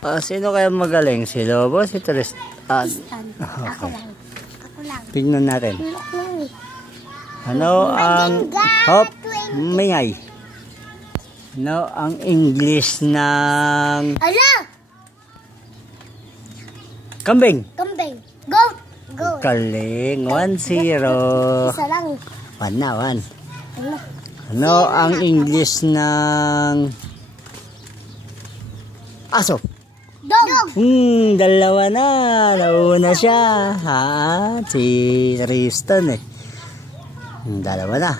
Sino kaya magaling? Si Lobo, si Tristan? Ako lang. Ako lang. Tingnan natin. Ako lang eh. Ano ang... Hop, mingay. Ano ang English ng... Ala! Kambing? Kambing. Goat. Goat. Galing. 1-0. Isa lang. 1 na, 1. Ala. Ano ang English ng... Aso? Dog. Dalawa na. Nauna siya. Ha? Si Tristan eh. Dalawa na.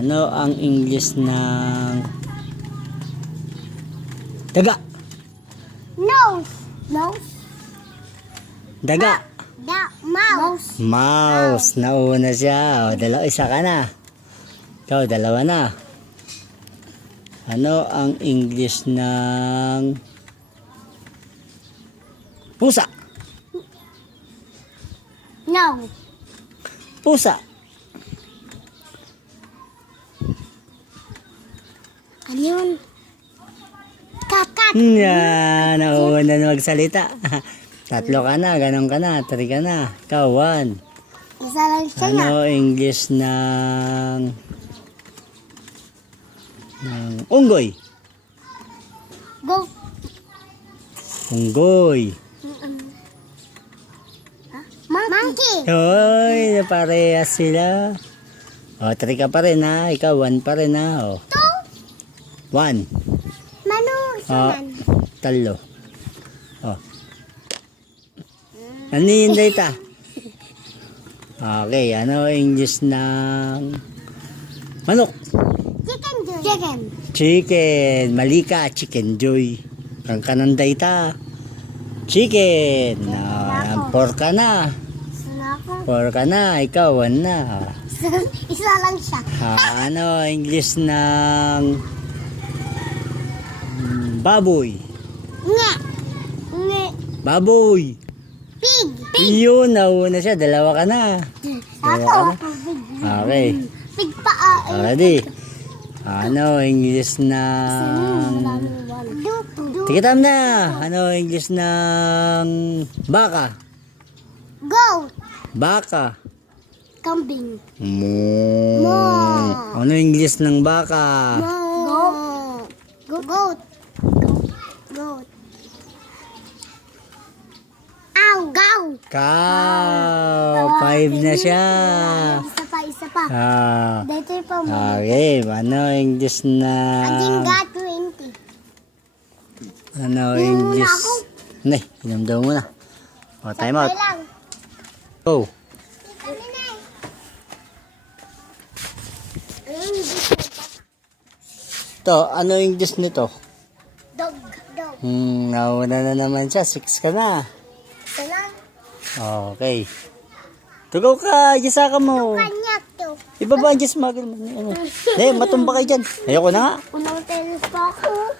Ano ang English ng... Daga? Nose. Nose. Daga? Mouse. Mouse. Nauna siya. O, isa ka na. Ikaw, dalawa na. Ano ang English ng... Pusa? No. Pusa? Ano yun? Kakat. Yan. Nauna na magsalita. 3 ka na. Ganon ka na. 3 ka na. Ikaw, 1. Isa lang siya na. Ano English ng unggoy? Go. Unggoy. Monkey. Hoy, parehas sila. O, 3 ka pa rin ha. Ikaw, 1 pa rin ha. O. 1. Manu. Saman. 3. O. Ano yung data? Okay, ano English ng manok? Chicken joy. Chicken. Chicken. Mali ka, chicken joy. Ang kanang data. Chicken. 4 ka na. Sana ako. 4 ka na. Ikaw, 1 na. Isa lang siya. Ano English ng baboy? Nga. Nga. Baboy. Pig. Yun, nauna siya. 2 ka na. Ako. Okay. Pig pa. Ready? Ano English ng... Tikitam na. Ano English ng baka? Goat. Baka. Kambing. Mo. Ano English ng baka? Goat. Goat. Goat. Ow. Gow. Cow. 5 na siya. Isa pa. Dito pa mo. Okay. Ano English na... Ating got 20. Ano English? Hindi. Inom daw muna. O, time out. Lang. Go. Kami na Ito, ano English nito? Dog. Dog. Nauna na naman siya. 6 ka na. Isa lang. Okay. Tugaw ka. Gisa ka mo. Kanyak to. Ibaba ang Diyos. Hindi, matumba kayo dyan. Ayoko na nga.